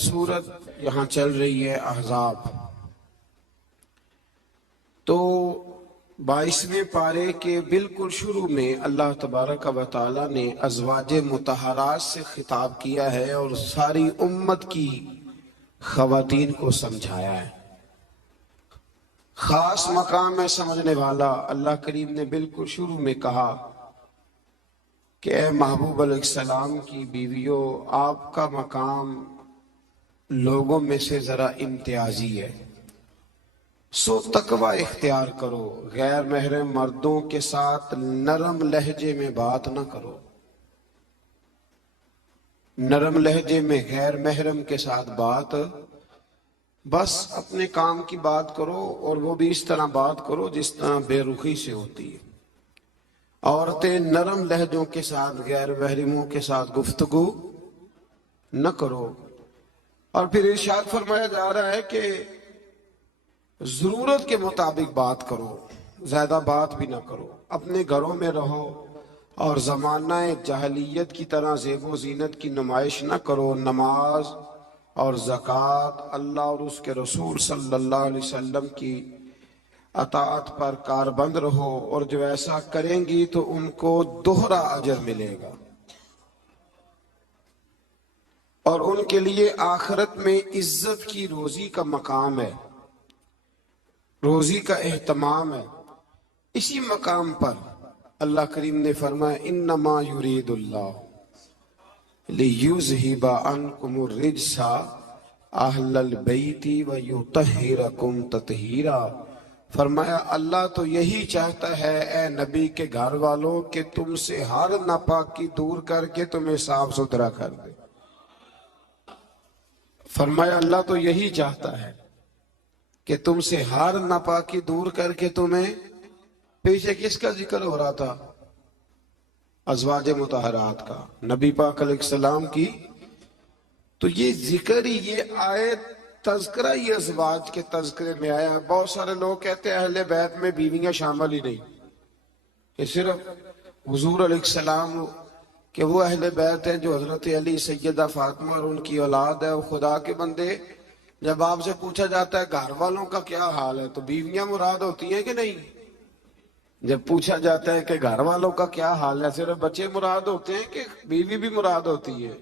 سورت یہاں چل رہی ہے احزاب، تو 22ویں پارے کے بالکل شروع میں اللہ تبارک و تعالی نے ازواج مطہرات سے خطاب کیا ہے اور ساری امت کی خواتین کو سمجھایا ہے۔ خاص مقام ہے سمجھنے والا۔ اللہ کریم نے بالکل شروع میں کہا کہ اے محبوب علیہ السلام کی بیویوں، آپ کا مقام لوگوں میں سے ذرا امتیازی ہے، سو تقوی اختیار کرو، غیر محرم مردوں کے ساتھ نرم لہجے میں بات نہ کرو، نرم لہجے میں غیر محرم کے ساتھ بات، بس اپنے کام کی بات کرو، اور وہ بھی اس طرح بات کرو جس طرح بے رخی سے ہوتی ہے۔ عورتیں نرم لہجوں کے ساتھ غیر محرموں کے ساتھ گفتگو نہ کرو۔ اور پھر ارشاد فرمایا جا رہا ہے کہ ضرورت کے مطابق بات کرو، زیادہ بات بھی نہ کرو، اپنے گھروں میں رہو اور زمانہ جاہلیت کی طرح زیب و زینت کی نمائش نہ کرو، نماز اور زکوٰۃ، اللہ اور اس کے رسول صلی اللہ علیہ وسلم کی اطاعت پر کاربند رہو، اور جو ایسا کریں گی تو ان کو دوہرا اجر ملے گا، اور ان کے لیے آخرت میں عزت کی روزی کا مقام ہے، روزی کا اہتمام ہے۔ اسی مقام پر اللہ کریم نے فرمایا انما یرید اللہ لیذہب عنکم الرجس اہل البیت ویطہرکم تطہیرا۔ فرمایا اللہ تو یہی چاہتا ہے اے نبی کے گھر والوں کہ تم سے ہر ناپاکی دور کر کے تمہیں صاف ستھرا کر دے۔ فرمایا اللہ تو یہی چاہتا ہے کہ تم سے ہر ناپاکی دور کر کے تمہیں، پیچھے کس کا ذکر ہو رہا تھا؟ ازواج مطہرات کا، نبی پاک علیہ السلام کی۔ تو یہ ذکر ہی، یہ آیت تذکرہ ہی ازواج کے تذکرے میں آیا ہے۔ بہت سارے لوگ کہتے ہیں اہل بیت میں بیویاں شامل ہی نہیں، یہ صرف حضور علیہ السلام کہ وہ اہل بیت ہیں جو حضرت علی، سیدہ فاطمہ اور ان کی اولاد ہے۔ وہ خدا کے بندے، جب آپ سے پوچھا جاتا ہے گھر والوں کا کیا حال ہے تو بیویاں مراد ہوتی ہیں کہ نہیں؟ جب پوچھا جاتا ہے کہ گھر والوں کا کیا حال ہے، صرف بچے مراد ہوتے ہیں کہ بیوی بھی مراد ہوتی ہے؟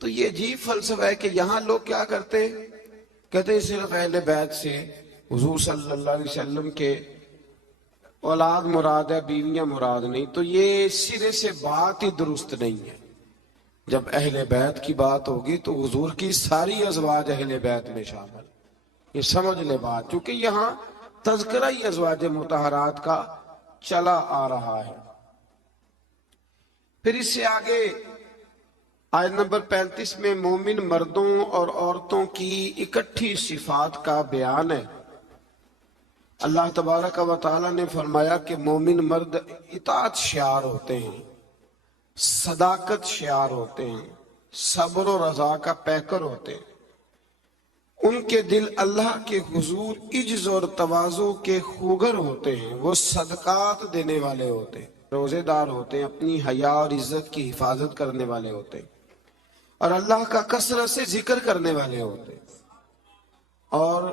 تو یہ عجیب فلسفہ ہے کہ یہاں لوگ کیا کرتے ہیں، کہتے ہیں صرف اہل بیت سے حضور صلی اللہ علیہ وسلم کے اولاد مراد ہے، بیویاں مراد نہیں۔ تو یہ سرے سے بات ہی درست نہیں ہے۔ جب اہل بیت کی بات ہوگی تو حضور کی ساری ازواج اہل بیت میں شامل، یہ سمجھ لے بات، چونکہ یہاں تذکرہ ہی ازواج مطہرات کا چلا آ رہا ہے۔ پھر اس سے آگے آیت نمبر 35 میں مومن مردوں اور عورتوں کی اکٹھی صفات کا بیان ہے۔ اللہ تبارک و تعالی نے فرمایا کہ مومن مرد اطاعت شعار ہوتے ہیں، صداقت شعار ہوتے ہیں، صبر و رضا کا پیکر ہوتے ہیں، ان کے دل اللہ کے حضور عجز اور تواضع کے خوگر ہوتے ہیں، وہ صدقات دینے والے ہوتے ہیں، روزے دار ہوتے ہیں، اپنی حیا اور عزت کی حفاظت کرنے والے ہوتے ہیں، اور اللہ کا کثرت سے ذکر کرنے والے ہوتے ہیں، اور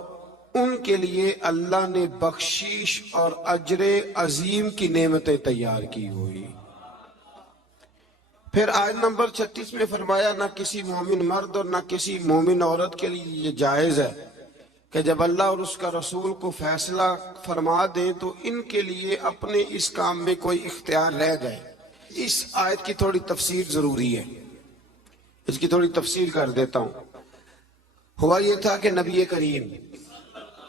ان کے لیے اللہ نے بخشش اور اجر عظیم کی نعمتیں تیار کی ہوئی۔ پھر آیت نمبر 36 میں فرمایا نہ کسی مومن مرد اور نہ کسی مومن عورت کے لیے یہ جائز ہے کہ جب اللہ اور اس کا رسول کو فیصلہ فرما دیں تو ان کے لیے اپنے اس کام میں کوئی اختیار رہ جائے۔ اس آیت کی تھوڑی تفسیر ضروری ہے، اس کی تھوڑی تفسیر کر دیتا ہوں۔ ہوا یہ تھا کہ نبی کریم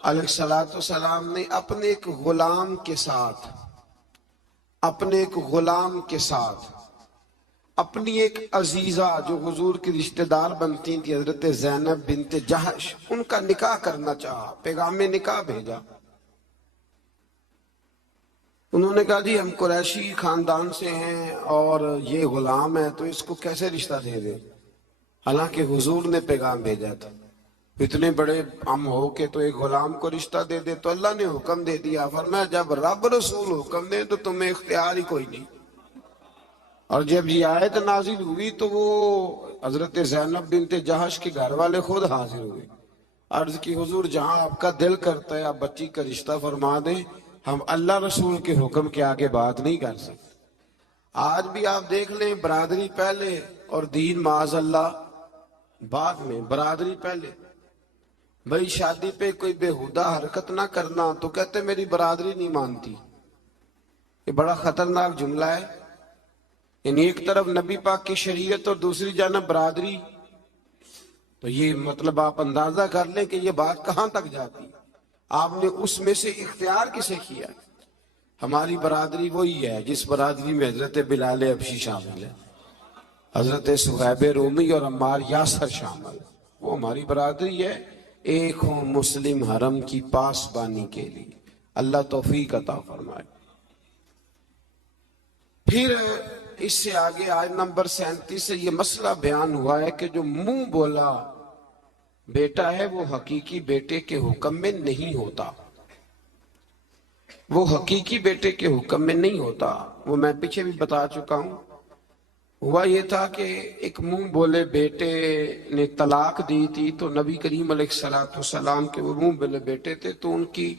علیہ السلام نے اپنے ایک غلام کے ساتھ اپنی ایک عزیزہ جو حضور کی رشتہ دار بنتی تھی، حضرت زینب بنت جہش، ان کا نکاح کرنا چاہا، پیغام نکاح بھیجا۔ انہوں نے کہا جی ہم قریشی خاندان سے ہیں اور یہ غلام ہے تو اس کو کیسے رشتہ دے دیں، حالانکہ حضور نے پیغام بھیجا تھا۔ اتنے بڑے ہم ہو کے تو ایک غلام کو رشتہ دے دے، تو اللہ نے حکم دے دیا، فرمایا جب رب رسول حکم دے تو تمہیں اختیار ہی کوئی نہیں، اور جب یہ آیت نازل ہوئی تو وہ حضرت زینب بنت جہش کے گھر والے خود حاضر ہوئے، عرض کی حضور جہاں آپ کا دل کرتا ہے آپ بچی کا رشتہ فرما دیں، ہم اللہ رسول کے حکم کے آگے بات نہیں کر سکتے۔ آج بھی آپ دیکھ لیں، برادری پہلے اور دین معاذ اللہ بعد میں۔ برادری پہلے، بھائی شادی پہ کوئی بےہودہ حرکت نہ کرنا تو کہتے میری برادری نہیں مانتی۔ یہ بڑا خطرناک جملہ ہے، یعنی ایک طرف نبی پاک کی شریعت اور دوسری جانب برادری، تو یہ مطلب آپ اندازہ کر لیں کہ یہ بات کہاں تک جاتی۔ آپ نے اس میں سے اختیار کسے کیا؟ ہماری برادری وہی ہے جس برادری میں حضرت بلال حبشی شامل ہے، حضرت صہیب رومی اور عمار یاسر شامل، وہ ہماری برادری ہے، ایک ہوں مسلم حرم کی پاسبانی کے لیے۔ اللہ توفیق عطا فرمائے۔ پھر اس سے آگے آیت نمبر 37 سے یہ مسئلہ بیان ہوا ہے کہ جو منہ بولا بیٹا ہے وہ حقیقی بیٹے کے حکم میں نہیں ہوتا، وہ حقیقی بیٹے کے حکم میں نہیں ہوتا۔ وہ میں پیچھے بھی بتا چکا ہوں، ہوا یہ تھا کہ ایک منہ بولے بیٹے نے طلاق دی تھی، تو نبی کریم علیہ السلام کے وہ منہ بولے بیٹے تھے، تو ان کی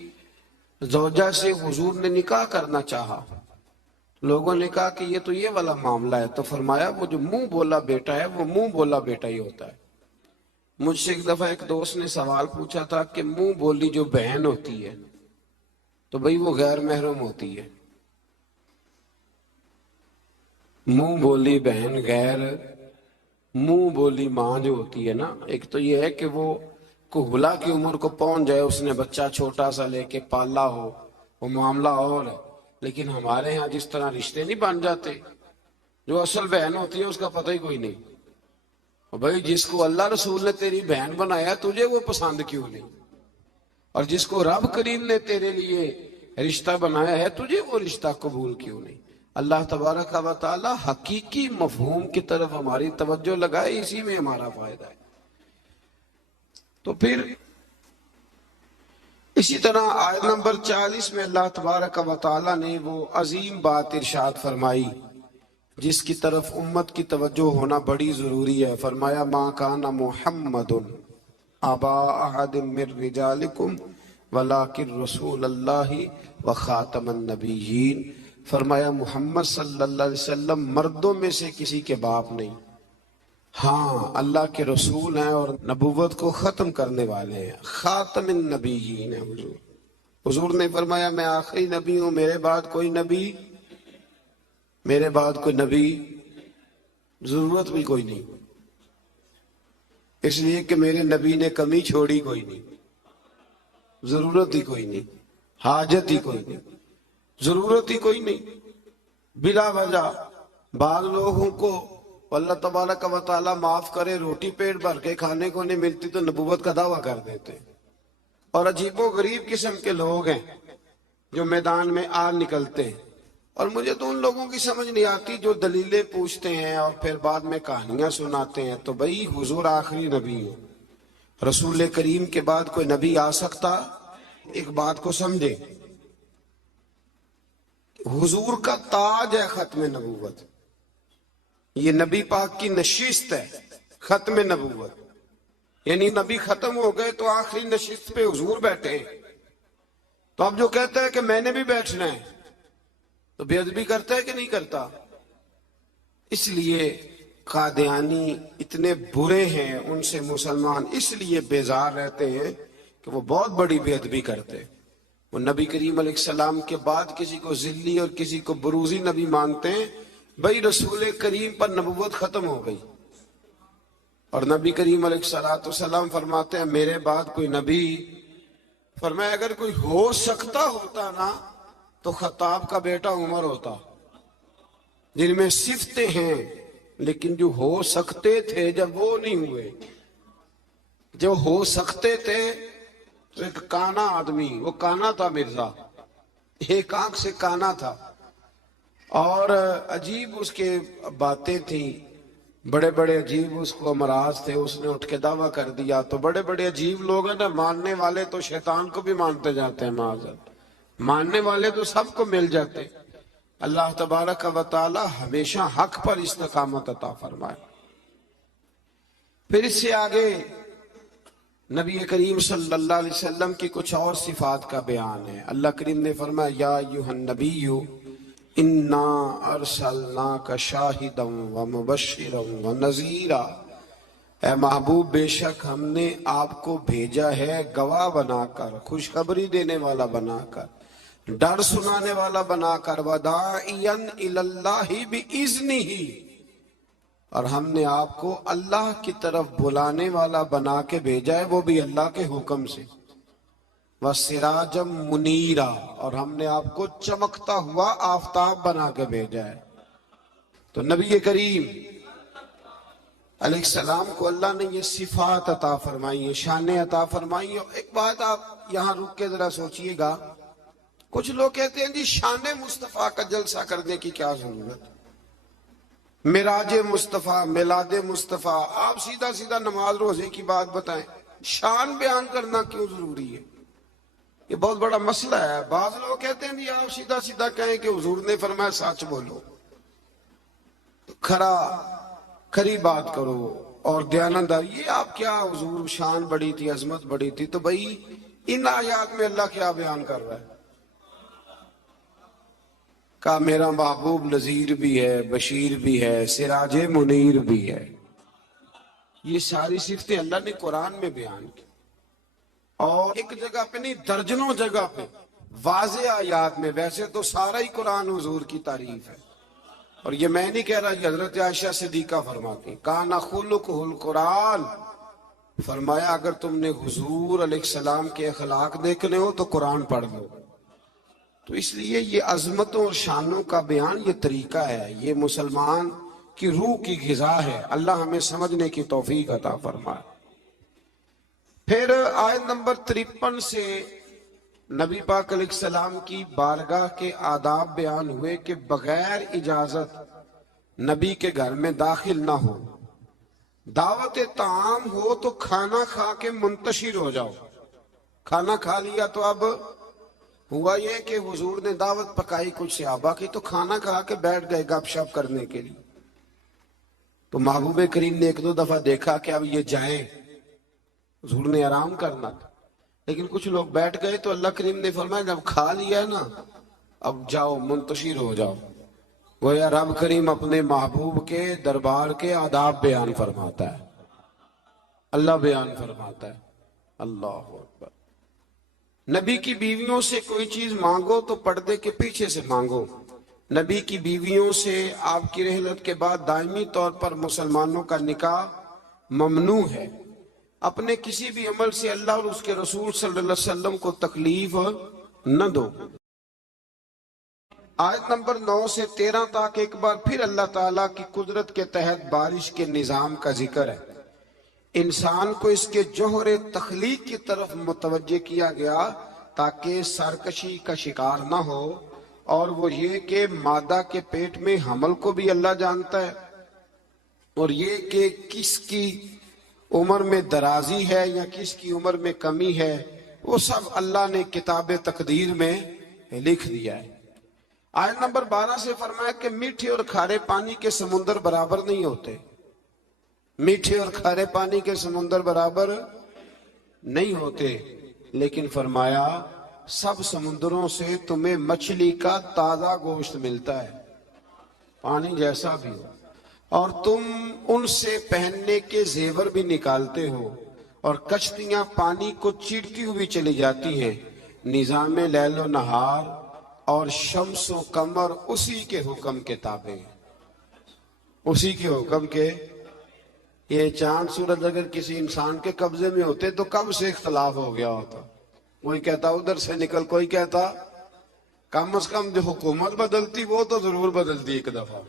زوجہ سے حضور نے نکاح کرنا چاہا۔ لوگوں نے کہا کہ یہ تو یہ والا معاملہ ہے، تو فرمایا وہ جو منہ بولا بیٹا ہے وہ منہ بولا بیٹا ہی ہوتا ہے۔ مجھ سے ایک دفعہ ایک دوست نے سوال پوچھا تھا کہ منہ بولی جو بہن ہوتی ہے تو بھئی وہ غیر محرم ہوتی ہے، منہ بولی بہن غیر، منہ بولی ماں جو ہوتی ہے نا، ایک تو یہ ہے کہ وہ کہلا کی عمر کو پہنچ جائے، اس نے بچہ چھوٹا سا لے کے پالا ہو، وہ معاملہ اور ہے۔ لیکن ہمارے ہاں جس طرح رشتے نہیں بن جاتے، جو اصل بہن ہوتی ہے اس کا پتہ ہی کوئی نہیں۔ اور بھائی جس کو اللہ رسول نے تیری بہن بنایا تجھے وہ پسند کیوں نہیں، اور جس کو رب کریم نے تیرے لیے رشتہ بنایا ہے تجھے وہ رشتہ قبول کیوں نہیں۔ اللہ تبارک و تعالی حقیقی مفہوم کی طرف ہماری توجہ لگائے، اسی میں ہمارا فائدہ ہے۔ تو پھر اسی طرح آیت نمبر 40 میں اللہ تبارک و تعالی نے وہ عظیم بات ارشاد فرمائی جس کی طرف امت کی توجہ ہونا بڑی ضروری ہے۔ فرمایا ما کان محمد ابا احد من رجالکم ولکن رسول اللہ وخاتم النبیین۔ فرمایا محمد صلی اللہ علیہ وسلم مردوں میں سے کسی کے باپ نہیں، ہاں اللہ کے رسول ہیں اور نبوت کو ختم کرنے والے ہیں، خاتم النبیین ہیں حضور۔ حضور نے فرمایا میں آخری نبی ہوں، میرے بعد کوئی نبی، میرے بعد کوئی نبی، ضرورت بھی کوئی نہیں، اس لیے کہ میرے نبی نے کمی چھوڑی کوئی نہیں، ضرورت ہی کوئی نہیں، حاجت ہی کوئی نہیں، ضرورت ہی کوئی نہیں۔ بلا وجہ بعض لوگوں کو اللہ تبارک و تعالیٰ معاف کرے، روٹی پیٹ بھر کے کھانے کو نہیں ملتی تو نبوت کا دعویٰ کر دیتے، اور عجیب و غریب قسم کے لوگ ہیں جو میدان میں آ نکلتے ہیں۔ اور مجھے تو ان لوگوں کی سمجھ نہیں آتی جو دلیلیں پوچھتے ہیں اور پھر بعد میں کہانیاں سناتے ہیں۔ تو بھئی حضور آخری نبی ہے، رسول کریم کے بعد کوئی نبی آ سکتا؟ ایک بات کو سمجھیں، حضور کا تاج ہے ختم نبوت، یہ نبی پاک کی نشست ہے ختم نبوت، یعنی نبی ختم ہو گئے تو آخری نشست پہ حضور بیٹھے ہیں۔ تو اب جو کہتا ہے کہ میں نے بھی بیٹھنا ہے تو بے ادبی کرتا ہے کہ نہیں کرتا؟ اس لیے قادیانی اتنے برے ہیں، ان سے مسلمان اس لیے بیزار رہتے ہیں کہ وہ بہت بڑی بے ادبی کرتے ہیں۔ وہ نبی کریم علیہ السلام کے بعد کسی کو ذلی اور کسی کو بروزی نبی مانتے ہیں۔ بھئی رسول کریم پر نبوت ختم ہو گئی، اور نبی کریم علیہ السلام فرماتے ہیں میرے بعد کوئی نبی، فرمایا اگر کوئی ہو سکتا ہوتا نا تو خطاب کا بیٹا عمر ہوتا، جن میں صفتیں ہیں، لیکن جو ہو سکتے تھے جب وہ نہیں ہوئے، جو ہو سکتے تھے تو ایک کانا آدمی، وہ کانا تھا مرزا، ایک آنکھ سے کانا تھا، اور عجیب اس کے باتیں تھیں، بڑے بڑے عجیب اس کو امراض تھے، اس نے اٹھ کے دعویٰ کر دیا۔ تو بڑے بڑے عجیب لوگ ہیں نا، ماننے والے تو شیطان کو بھی مانتے جاتے ہیں، معاذ اللہ، ماننے والے تو سب کو مل جاتے۔ اللہ تبارک و تعالی ہمیشہ حق پر استقامت عطا فرمائے۔ پھر اس سے آگے نبی کریم صلی اللہ علیہ وسلم کی کچھ اور صفات کا بیان ہے۔ اللہ کریم نے فرمایا یا ایھا النبی انا ارسلناک شاہدا ومبشرا ونذیرا، اے محبوب بے شک ہم نے آپ کو بھیجا ہے گواہ بنا کر، خوشخبری دینے والا بنا کر، ڈر سنانے والا بنا کر، وداعیا الی اللہ باذنہ، اور ہم نے آپ کو اللہ کی طرف بلانے والا بنا کے بھیجا ہے، وہ بھی اللہ کے حکم سے، وسراجا منیرا، اور ہم نے آپ کو چمکتا ہوا آفتاب بنا کے بھیجا ہے۔ تو نبی کریم علیہ السلام کو اللہ نے یہ صفات عطا فرمائی ہیں، شانیں عطا فرمائی ہیں۔ ایک بات آپ یہاں رک کے ذرا سوچئے گا، کچھ لوگ کہتے ہیں جی شان مصطفیٰ کا جلسہ کرنے کی کیا ضرورت، معراج مصطفیٰ، میلاد مصطفیٰ، آپ سیدھا سیدھا نماز روزے کی بات بتائیں، شان بیان کرنا کیوں ضروری ہے؟ یہ بہت بڑا مسئلہ ہے۔ بعض لوگ کہتے ہیں جی آپ سیدھا سیدھا کہیں کہ حضور نے فرمایا سچ بولو، کھری بات کرو اور دیانتداری۔ یہ آپ کیا حضور شان بڑی تھی، عظمت بڑی تھی، تو بھئی ان آیات میں اللہ کیا بیان کر رہا ہے؟ کہا میرا محبوب نذیر بھی ہے، بشیر بھی ہے، سراج منیر بھی ہے۔ یہ ساری صفتیں اللہ نے قرآن میں بیان کی، اور ایک جگہ پہ نہیں، درجنوں جگہ پہ واضح آیات میں۔ ویسے تو سارا ہی قرآن حضور کی تعریف ہے، اور یہ میں نہیں کہہ رہا، یہ حضرت عائشہ صدیقہ فرماتی کان خلقہ القرآن، فرمایا اگر تم نے حضور علیہ السلام کے اخلاق دیکھنے ہو تو قرآن پڑھ لو۔ تو اس لیے یہ عظمتوں اور شانوں کا بیان یہ طریقہ ہے، یہ مسلمان کی روح کی غذا ہے۔ اللہ ہمیں سمجھنے کی توفیق عطا فرمائے۔ پھر آیت نمبر 53 سے نبی پاک علیہ السلام کی بارگاہ کے آداب بیان ہوئے کہ بغیر اجازت نبی کے گھر میں داخل نہ ہو، دعوت طعام ہو تو کھانا کھا کے منتشر ہو جاؤ۔ کھانا کھا لیا تو اب ہوا یہ کہ حضور نے دعوت پکائی کچھ صحابہ کی، تو کھانا کھا کے بیٹھ گئے گپ شپ کرنے کے لیے۔ تو محبوب کریم نے ایک دو دفعہ دیکھا کہ اب یہ جائیں، حضور نے آرام کرنا تھا، لیکن کچھ لوگ بیٹھ گئے، تو اللہ کریم نے فرمایا جب کھا لیا ہے نا اب جاؤ منتشر ہو جاؤ۔ گویا رب کریم اپنے محبوب کے دربار کے آداب بیان فرماتا ہے، اللہ بیان فرماتا ہے۔ اللہ اکبر۔ نبی کی بیویوں سے کوئی چیز مانگو تو پردے کے پیچھے سے مانگو۔ نبی کی بیویوں سے آپ کی رحلت کے بعد دائمی طور پر مسلمانوں کا نکاح ممنوع ہے۔ اپنے کسی بھی عمل سے اللہ اور اس کے رسول صلی اللہ علیہ وسلم کو تکلیف نہ دو۔ آیت نمبر 9 سے 13 تک ایک بار پھر اللہ تعالیٰ کی قدرت کے تحت بارش کے نظام کا ذکر ہے۔ انسان کو اس کے جوہر تخلیق کی طرف متوجہ کیا گیا تاکہ سرکشی کا شکار نہ ہو، اور وہ یہ کہ مادہ کے پیٹ میں حمل کو بھی اللہ جانتا ہے، اور یہ کہ کس کی عمر میں درازی ہے یا کس کی عمر میں کمی ہے، وہ سب اللہ نے کتاب تقدیر میں لکھ دیا ہے۔ آیت نمبر 12 سے فرمایا کہ میٹھے اور کھارے پانی کے سمندر برابر نہیں ہوتے، میٹھے اور کھارے پانی کے سمندر برابر نہیں ہوتے، لیکن فرمایا سب سمندروں سے تمہیں مچھلی کا تازہ گوشت ملتا ہے، پانی جیسا بھی ہو، اور تم ان سے پہننے کے زیور بھی نکالتے ہو، اور کشتیاں پانی کو چیرتی ہوئی چلی جاتی ہیں۔ نظام لیل و نہار اور شمس و قمر اسی کے حکم کے تابع، اسی کے حکم کے۔ یہ چاند سورج اگر کسی انسان کے قبضے میں ہوتے تو کب سے اختلاف ہو گیا ہوتا، کوئی کہتا ادھر سے نکل، کوئی کہتا کم از کم جو حکومت بدلتی وہ تو ضرور بدلتی ایک دفعہ،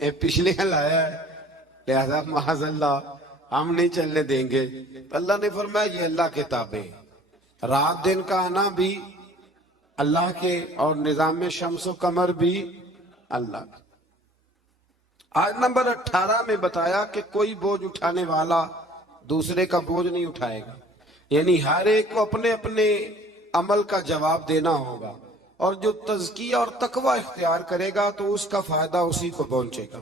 یہ پچھلے لایا ہے لہذا معاذ اللہ ہم نہیں چلنے دیں گے۔ اللہ نے فرمایا یہ اللہ کے تابع، رات دن کا آنا بھی اللہ کے، اور نظام شمس و قمر بھی اللہ کا۔ آیت نمبر 18 میں بتایا کہ کوئی بوجھ اٹھانے والا دوسرے کا بوجھ نہیں اٹھائے گا، یعنی ہر ایک کو اپنے اپنے عمل کا جواب دینا ہوگا۔ اور جو تزکیہ اور تقوی اختیار کرے گا تو اس کا فائدہ اسی کو پہنچے گا۔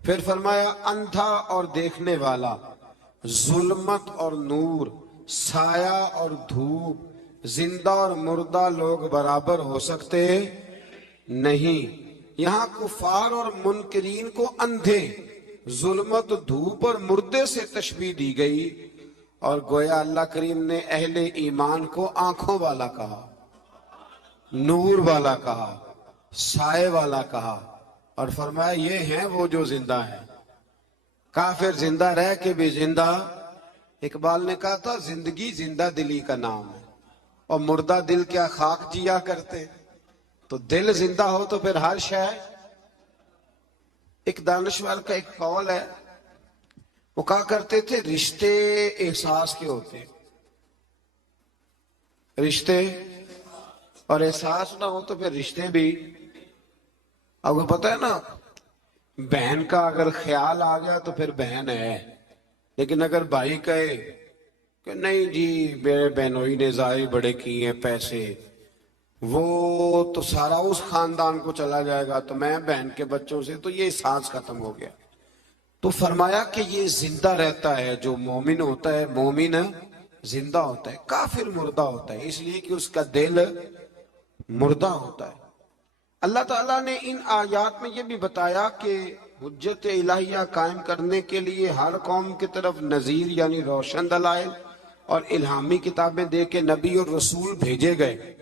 پھر فرمایا اندھا اور دیکھنے والا، ظلمت اور نور، سایہ اور دھوپ، زندہ اور مردہ لوگ برابر ہو سکتے نہیں۔ یہاں کفار اور منکرین کو اندھے، ظلمت، دھوپ اور مردے سے تشبیہ دی گئی، اور گویا اللہ کریم نے اہل ایمان کو آنکھوں والا کہا، نور والا کہا، سائے والا کہا، اور فرمایا یہ ہیں وہ جو زندہ ہیں۔ کافر زندہ رہ کے بھی زندہ، اقبال نے کہا تھا زندگی زندہ دلی کا نام ہے، اور مردہ دل کیا خاک جیا کرتے، تو دل زندہ ہو تو پھر ہر شے۔ ایک دانشور کا ایک قول ہے، وہ کہا کرتے تھے رشتے احساس کے ہوتے، رشتے اور احساس نہ ہو تو پھر رشتے بھی۔ اب کو پتہ ہے نا، بہن کا اگر خیال آ گیا تو پھر بہن ہے، لیکن اگر بھائی کہے کہ نہیں جی میرے بہنوئی نے ضائع بڑے کیے ہیں پیسے، وہ تو سارا اس خاندان کو چلا جائے گا تو میں بہن کے بچوں سے، تو یہ احساس ختم ہو گیا۔ تو فرمایا کہ یہ زندہ رہتا ہے، جو مومن ہوتا ہے، مومن زندہ ہوتا ہے، کافر مردہ ہوتا ہے، اس لیے کہ اس کا دل مردہ ہوتا ہے۔ اللہ تعالیٰ نے ان آیات میں یہ بھی بتایا کہ حجت الہیہ قائم کرنے کے لیے ہر قوم کی طرف نذیر یعنی روشن دلائل اور الہامی کتابیں دے کے نبی اور رسول بھیجے گئے،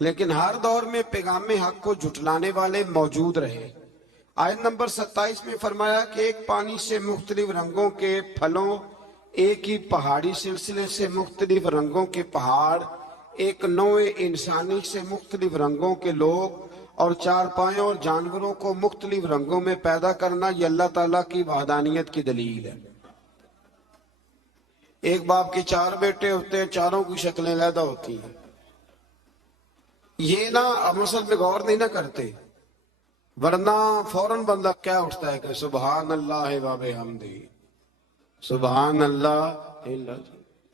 لیکن ہر دور میں پیغام حق کو جھٹلانے والے موجود رہے۔ آیت نمبر 27 میں فرمایا کہ ایک پانی سے مختلف رنگوں کے پھلوں، ایک ہی پہاڑی سلسلے سے مختلف رنگوں کے پہاڑ، ایک نوع انسانی سے مختلف رنگوں کے لوگ، اور چار پایوں اور جانوروں کو مختلف رنگوں میں پیدا کرنا، یہ اللہ تعالیٰ کی وحدانیت کی دلیل ہے۔ ایک باپ کے چار بیٹے ہوتے ہیں، چاروں کی شکلیں علیحدہ ہوتی ہیں۔ یہ نہ اصل میں غور نہیں نہ کرتے، ورنہ فوراً بندہ کیا اٹھتا ہے کہ سبحان اللہ و بحمدہ، سبحان اللہ۔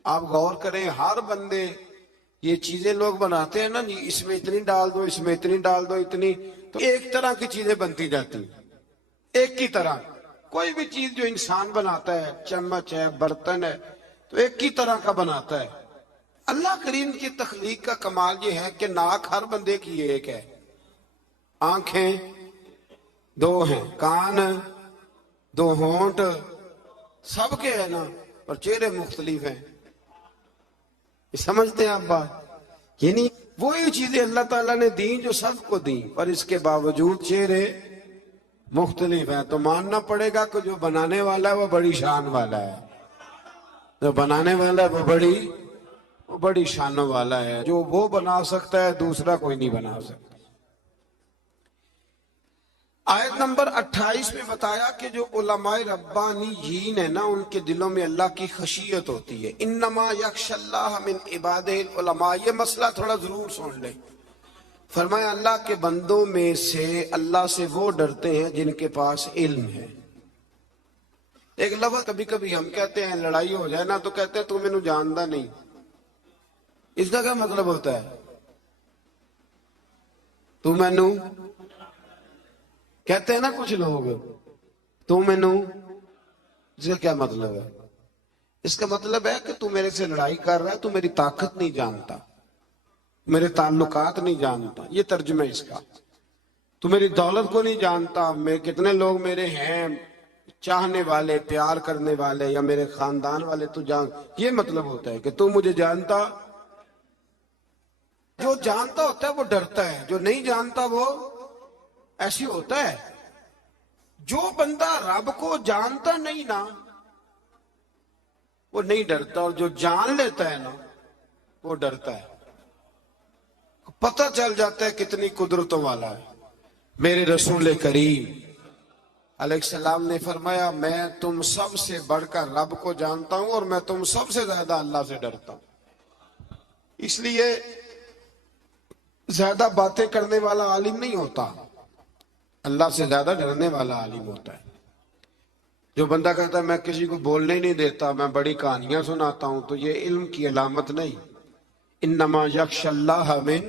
آپ غور کریں، ہر بندے یہ چیزیں لوگ بناتے ہیں نا جی، اس میں اتنی ڈال دو، اس میں اتنی ڈال دو، اتنی، تو ایک طرح کی چیزیں بنتی جاتی ہیں، ایک کی طرح۔ کوئی بھی چیز جو انسان بناتا ہے، چمچ ہے، برتن ہے، تو ایک کی طرح کا بناتا ہے۔ اللہ کریم کی تخلیق کا کمال یہ ہے کہ ناک ہر بندے کی ایک ہے، آنکھیں دو ہیں، کان دو، ہونٹ سب کے ہیں نا، اور چہرے مختلف ہیں۔ سمجھتے ہیں آپ بات؟ یعنی وہی چیزیں اللہ تعالیٰ نے دیں جو سب کو دیں، پر اس کے باوجود چہرے مختلف ہیں۔ تو ماننا پڑے گا کہ جو بنانے والا ہے وہ بڑی شان والا ہے، جو بنانے والا ہے وہ بڑی شانوں والا ہے۔ جو وہ بنا سکتا ہے دوسرا کوئی نہیں بنا سکتا۔ آیت نمبر 28 میں بتایا کہ جو علماء ربانیین ہیں نا، ان کے دلوں میں اللہ کی خشیت ہوتی ہے۔ انما یخش اللہ من عبادہ العلماء، یہ مسئلہ تھوڑا ضرور سن لیں۔ فرمایا اللہ کے بندوں میں سے اللہ سے وہ ڈرتے ہیں جن کے پاس علم ہے۔ ایک لفظ کبھی کبھی ہم کہتے ہیں، لڑائی ہو جائے نا تو کہتے ہیں تو میں نے جانتا نہیں، اس کا کیا مطلب ہوتا ہے؟ تو میں نے کہتے ہیں نا کچھ لوگ، تو میں نے، اس کا کیا مطلب ہے؟ اس کا مطلب ہے کہ تو میرے سے لڑائی کر رہا ہے، تو میری طاقت نہیں جانتا، میرے تعلقات نہیں جانتا، یہ ترجمہ اس کا۔ تو میری دولت کو نہیں جانتا، میں کتنے لوگ میرے ہیں چاہنے والے، پیار کرنے والے، یا میرے خاندان والے، تو جان، یہ مطلب ہوتا ہے کہ تو مجھے جانتا۔ جو جانتا ہوتا ہے وہ ڈرتا ہے، جو نہیں جانتا وہ ایسی ہوتا ہے۔ جو بندہ رب کو جانتا نہیں نا وہ نہیں ڈرتا، اور جو جان لیتا ہے نا وہ ڈرتا ہے۔ پتہ چل جاتا ہے کتنی قدرتوں والا ہے۔ میرے رسول کریم علیہ السلام نے فرمایا میں تم سب سے بڑھ کر رب کو جانتا ہوں، اور میں تم سب سے زیادہ اللہ سے ڈرتا ہوں۔ اس لیے زیادہ باتیں کرنے والا عالم نہیں ہوتا، اللہ سے زیادہ ڈرنے والا عالم ہوتا ہے۔ جو بندہ کہتا ہے میں کسی کو بولنے ہی نہیں دیتا، میں بڑی کہانیاں سناتا ہوں، تو یہ علم کی علامت نہیں۔ انما یخش اللہ من